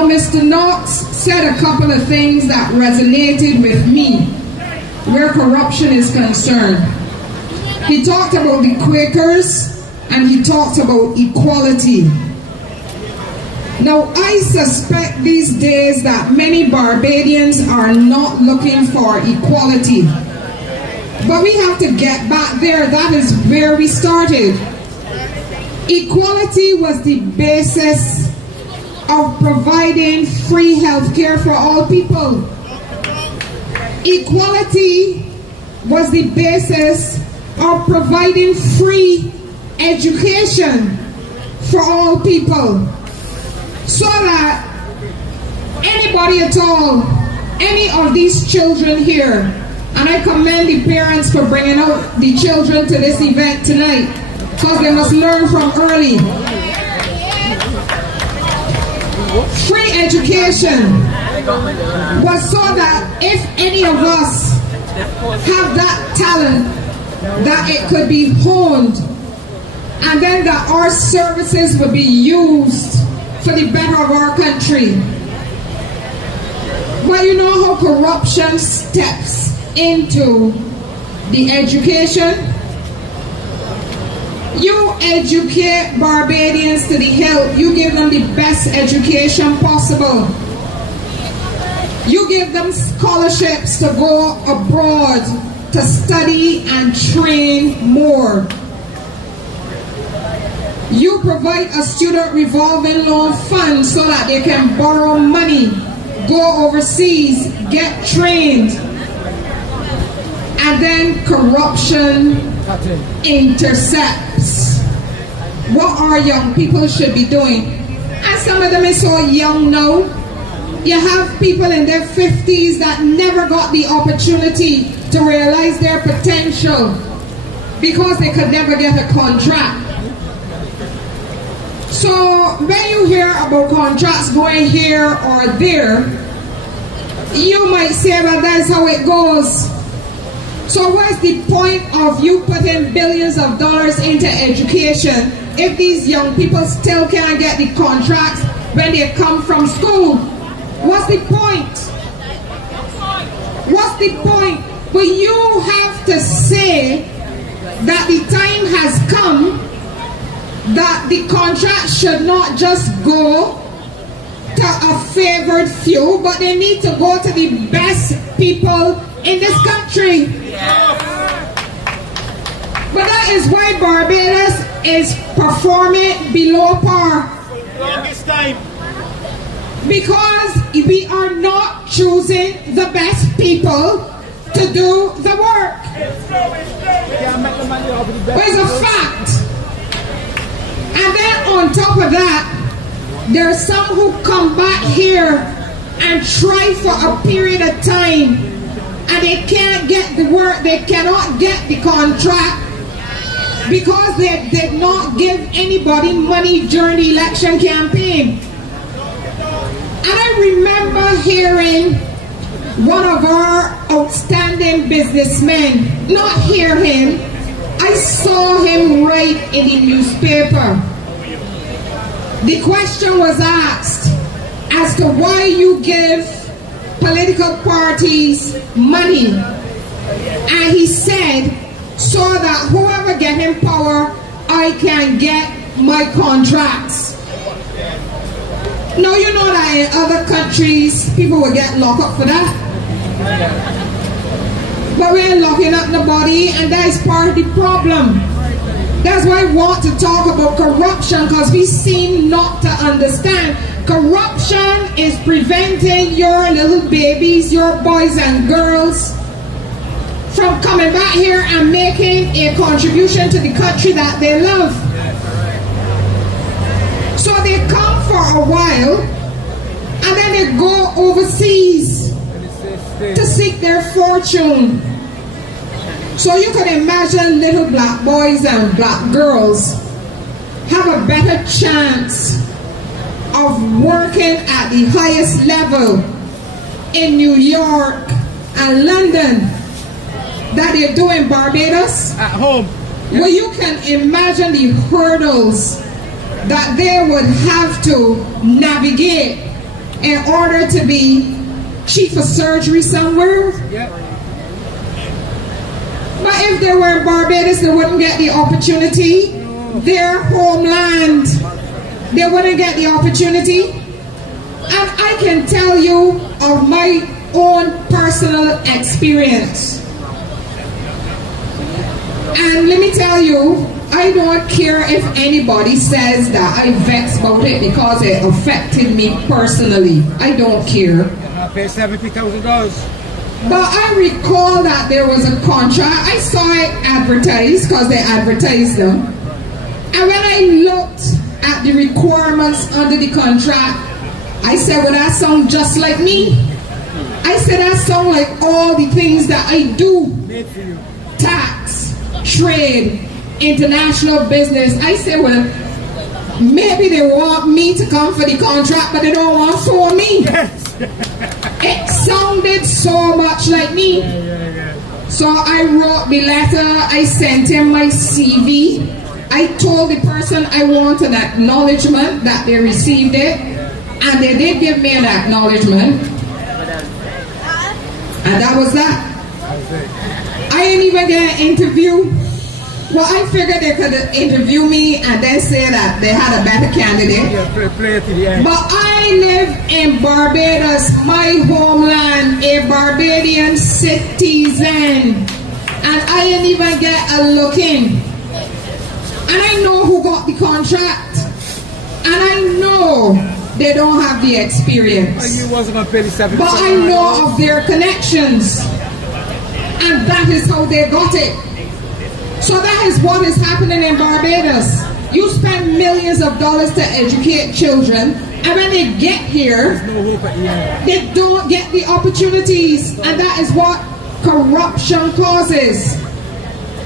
Now, Mr. Knox said a couple of things that resonated with me where corruption is concerned. He talked about the Quakers and he talked about equality. Now, I suspect these days that many Barbadians are not looking for equality. But we have to get back there. That is where we started. Equality was the basis of providing free health care for all people. Equality was the basis of providing free education for all people, so that anybody at all, any of these children here, and I commend the parents for bringing out the children to this event tonight, because they must learn from early. Free education was so that if any of us have that talent, that it could be honed, and then that our services would be used for the better of our country. Well, you know how corruption steps into the education? You educate Barbadians to the hilt. You give them the best education possible. You give them scholarships to go abroad to study and train more. You provide a student revolving loan fund so that they can borrow money, go overseas, get trained, and then corruption intercepts what our young people should be doing. And some of them is so young now. You have people in their 50s that never got the opportunity to realize their potential because they could never get a contract. So when you hear about contracts going here or there, you might say, well, that's how it goes. So what's the point of you putting billions of dollars into education if these young people still can't get the contracts when they come from school? What's the point? What's the point? But you have to say that the time has come that the contract should not just go to a favored few, but they need to go to the best people in this country. But that is why Barbados is performing below par. Longest time. Because we are not choosing the best people to do the work. But it's a fact. And then on top of that, there are some who come back here and try for a period of time and they can't get the work, they cannot get the contract because they did not give anybody money during the election campaign. And I remember hearing one of our outstanding businessmen, not hear him, I saw him write in the newspaper. The question was asked as to why you give political parties money. And he said, so that whoever get in power, I can get my contracts. Now you know that in other countries, people will get locked up for that. But we ain't locking up nobody, and that is part of the problem. That's why I want to talk about corruption, because we seem not to understand. Corruption is preventing your little babies, your boys and girls, from coming back here and making a contribution to the country that they love. So they come for a while, and then they go overseas to seek their fortune. So you can imagine little black boys and black girls have a better chance of working at the highest level in New York and London that they do in Barbados. At home. Well, you can imagine the hurdles that they would have to navigate in order to be chief of surgery somewhere. But if they were in Barbados, they wouldn't get the opportunity. Their homeland, they wouldn't get the opportunity. And I can tell you of my own personal experience. And let me tell you, I don't care if anybody says that I vex about it because it affected me personally. I don't care. I paid $70,000. But I recall that there was a contract. I saw it advertised because they advertised them. And when I looked at the requirements under the contract, I said, well, that sounds just like me. I said, that sounds like all the things that I do. Made for you. Tax, trade, international business. I said, well, maybe they want me to come for the contract, but they don't want for me. It sounded so much like me. So I wrote the letter, I sent him my CV. I told the person I want an acknowledgement that they received it, and they did give me an acknowledgement. And that was that. I didn't even get an interview. Well, I figured they could interview me and then say that they had a better candidate. But I live in Barbados, my homeland, a Barbadian citizen. And I didn't even get a look in. And I know who got the contract. And I know they don't have the experience. But I know of their connections. And that is how they got it. So that is what is happening in Barbados. You spend millions of dollars to educate children, and when they get here, they don't get the opportunities. And that is what corruption causes.